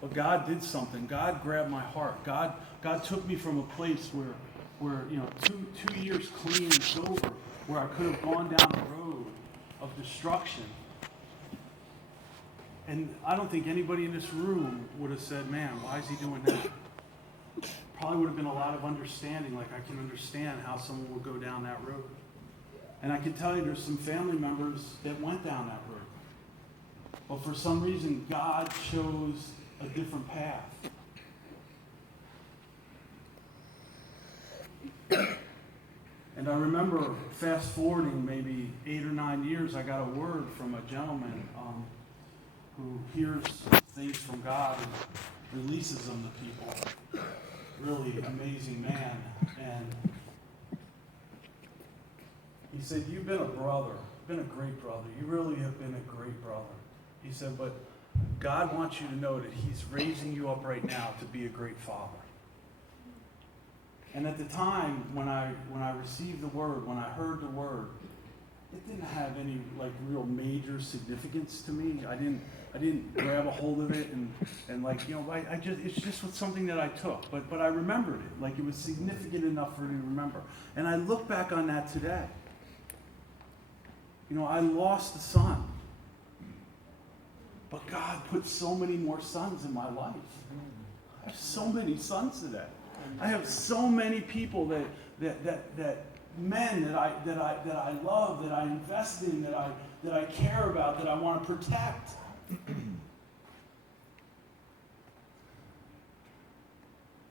But God did something. God grabbed my heart. God took me from a place where 2 years clean and sober, where I could have gone down the road of destruction. And I don't think anybody in this room would have said, man, why is he doing that? Probably would have been a lot of understanding, like I can understand how someone would go down that road. And I can tell you there's some family members that went down that road. But for some reason, God chose a different path. And I remember fast forwarding maybe 8 or 9 years, I got a word from a gentleman who hears things from God and releases them to people. Really amazing man. And he said, you've been a brother, been a great brother. You really have been a great brother. He said, but God wants you to know that he's raising you up right now to be a great father. And at the time when I received the word, when I heard the word, it didn't have any like real major significance to me. I didn't grab a hold of it and like, it's just something that I took. But I remembered it. Like it was significant enough for me to remember. And I look back on that today. I lost a son. But God put so many more sons in my life. I have so many sons today. I have so many people that men that I love, that I invest in, that I care about, that I want to protect.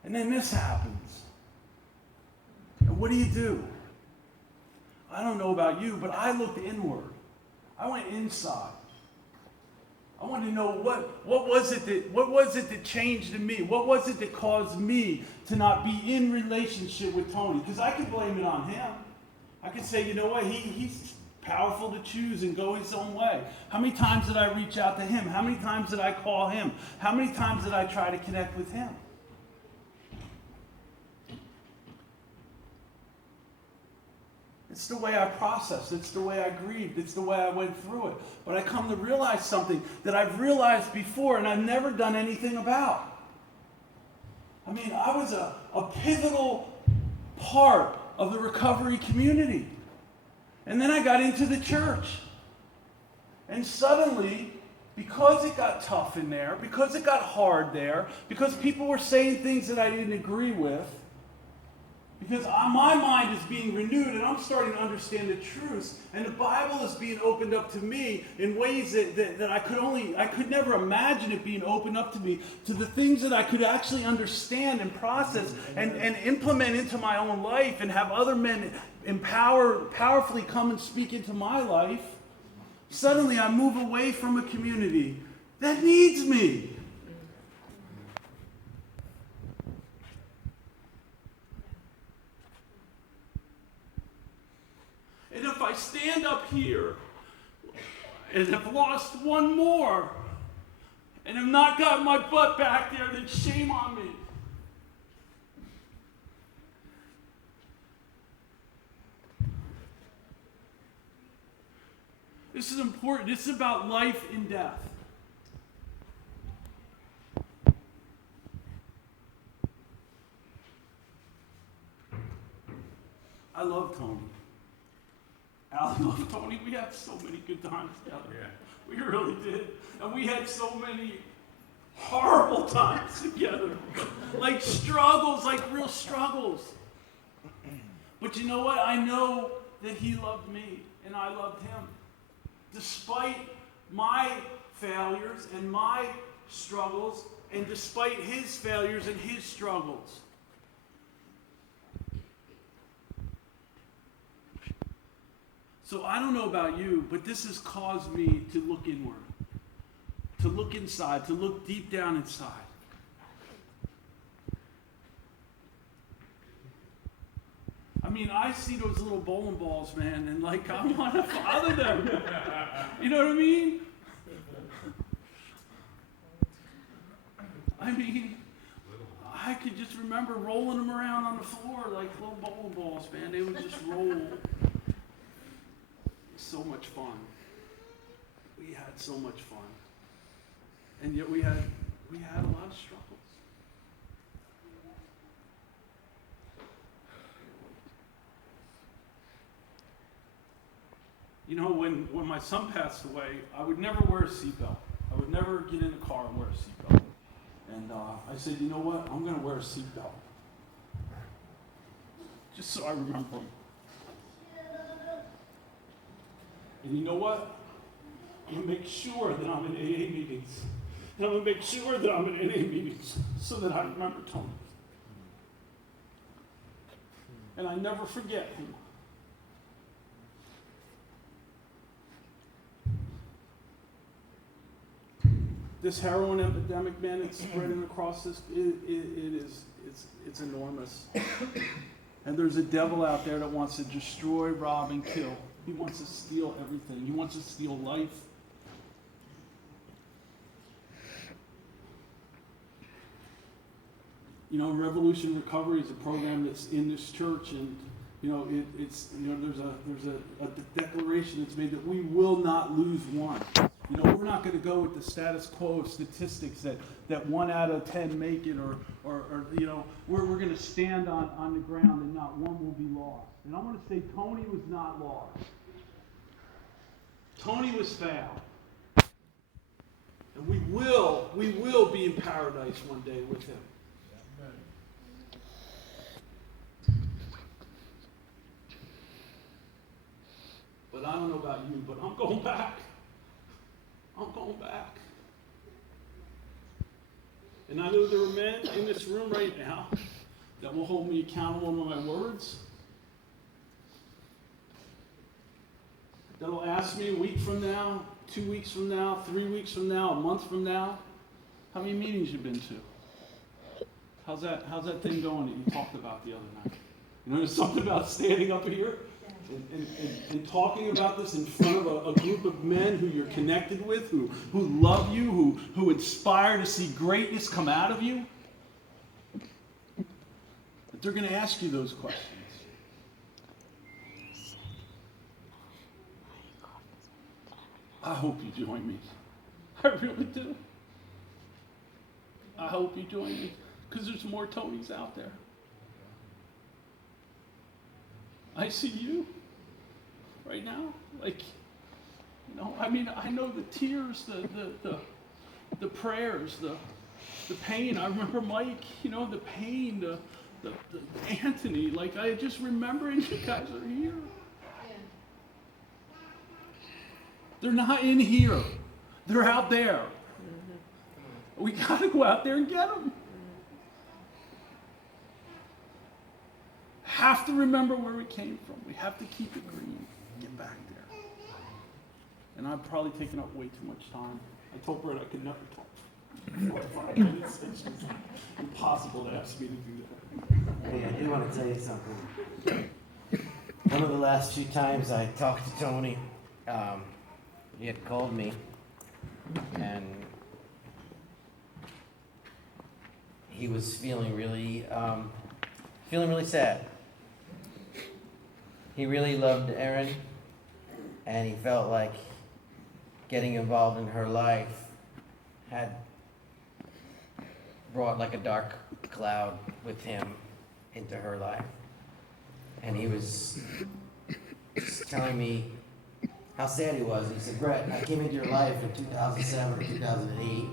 And then this happens. And what do? I don't know about you, but I looked inward. I went inside. I wanted to know what was it that changed in me? What was it that caused me to not be in relationship with Tony? Because I could blame it on him. I could say, you know what, he's powerful to choose and go his own way. How many times did I reach out to him? How many times did I call him? How many times did I try to connect with him? It's the way I processed. It's the way I grieved. It's the way I went through it. But I come to realize something that I've realized before and I've never done anything about. I mean, I was a pivotal part of the recovery community. And then I got into the church. And suddenly, because it got tough in there, because it got hard there, because people were saying things that I didn't agree with, because my mind is being renewed and I'm starting to understand the truths, and the Bible is being opened up to me in ways that I could never imagine it being opened up to me, to the things that I could actually understand and process and implement into my own life and have other men powerfully come and speak into my life. Suddenly I move away from a community that needs me. And if I stand up here and have lost one more and have not got my butt back there, then shame on me. This is important. This is about life and death. I love Tony. I love Tony. We had so many good times together. Yeah. We really did. And we had so many horrible times together. Like struggles, like real struggles. But you know what? I know that he loved me and I loved him. Despite my failures and my struggles, and despite his failures and his struggles. So I don't know about you, but this has caused me to look inward, to look inside, to look deep down inside. I mean, I see those little bowling balls, man, and like I want to father them. You know what I mean? I mean, I could just remember rolling them around on the floor like little bowling balls, man. They would just roll. So much fun. We had so much fun. And yet we had We had a lot of struggles. You know, when my son passed away, I would never wear a seatbelt. I would never get in a car and wear a seatbelt. And I said, you know what? I'm going to wear a seatbelt. Just so I remember him. And you know what? I'm going to make sure that I'm in AA meetings. And I'm going to make sure that I'm in AA meetings so that I remember Tony. And I never forget him. This heroin epidemic, man, it's spreading across this. It's enormous. And there's a devil out there that wants to destroy, rob, and kill. He wants to steal everything. He wants to steal life. You know, Revolution Recovery is a program that's in this church, and you know, there's a declaration that's made that we will not lose one. You know, we're not going to go with the status quo of statistics that 1 out of 10 make it, or you know, we're going to stand on the ground and not one will be lost. And I'm going to say Tony was not lost. Tony was found. And we will be in paradise one day with him. But I don't know about you, but I'm going back. I'm going back. And I know there are men in this room right now that will hold me accountable to my words. That'll ask me a week from now, 2 weeks from now, 3 weeks from now, a month from now, how many meetings you've been to? How's that thing going that you talked about the other night? You know, there's something about standing up here and talking about this in front of a group of men who you're connected with, who love you, who inspire to see greatness come out of you. But they're going to ask you those questions. I hope you join me. I really do. I hope you join me, because there's more Tonys out there. I see you right now, like, you know, I mean, I know the tears, the prayers, the pain. I remember Mike, you know, the pain, the Anthony, like, I just remembering you guys are here. Yeah. They're not in here. They're out there. Mm-hmm. We got to go out there and get them. Have to remember where we came from. We have to keep it green. Get back there. And I've probably taken up way too much time. I told Brett I could never talk for 5 minutes. It's just impossible to ask me to do that. Hey, I do want to tell you something. One of the last few times I talked to Tony, he had called me, and he was feeling really sad. He really loved Erin, and he felt like getting involved in her life had brought like a dark cloud with him into her life. And he was just telling me how sad he was. He said, Brett, I came into your life in 2007 or 2008.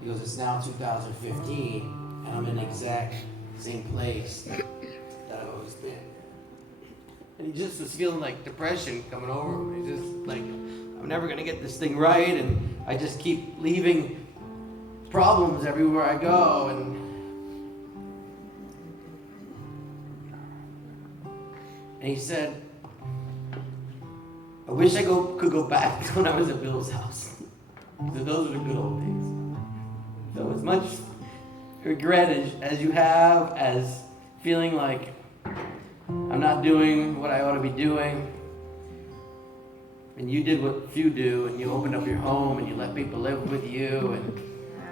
He goes, it's now 2015, and I'm in the exact same place that I've always been. And he just was feeling like depression coming over him. He's just like, I'm never going to get this thing right, and I just keep leaving problems everywhere I go. And he said, I wish I could go back to when I was at Bill's house. So those are the good old days. So as much regret as you have, as feeling like I'm not doing what I ought to be doing, and you did what few do, and you opened up your home, and you let people live with you, and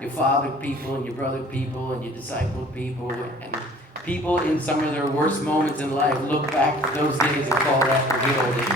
you fathered people, and you brothered people, and you discipled people, and people in some of their worst moments in life look back at those days and call that the good old days.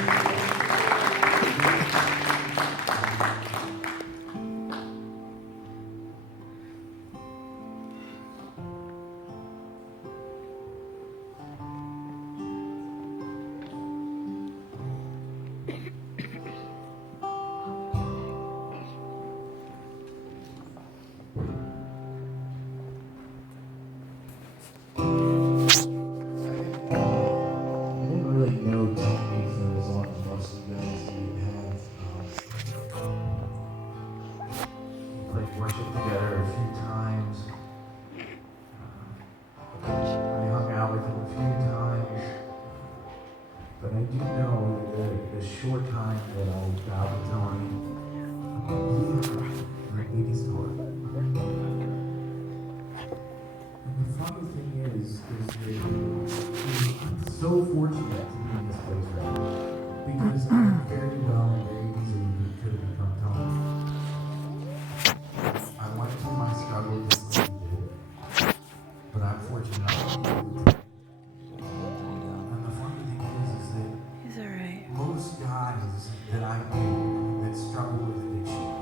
together a few times. I hung out with him a few times. But I do know that the short time that I was out with Tony, he is hard. And the funny thing is that I'm so fortunate to be in this place right now. Because I'm very well and very easily could have become Tony. I went through my struggle just like he did. But I'm fortunate enough to be able to. And the funny thing is that He's alright. most guys that I knew that struggle with addiction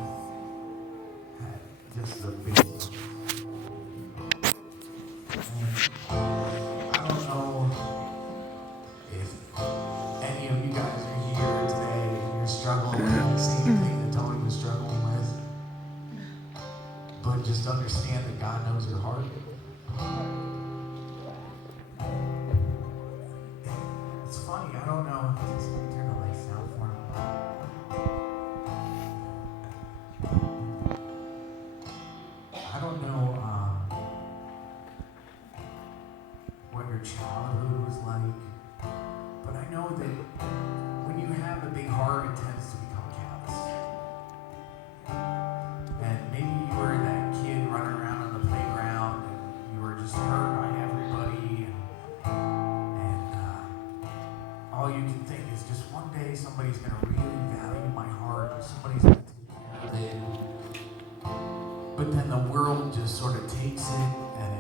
had just the basics. And I don't know if any of you guys are here today and you're struggling with the same thing that Tony was struggling with. But just understand that God knows your heart. It's funny, I don't know. Just turn the lights down for me. I don't know what your childhood was like, but I know that when you have a big heart, it tends to become callous. And maybe you were that kid running around on the playground and you were just hurt by everybody and all you can think is just one day somebody's going to really value my heart or somebody's going to take care of it. But then the world just sort of takes it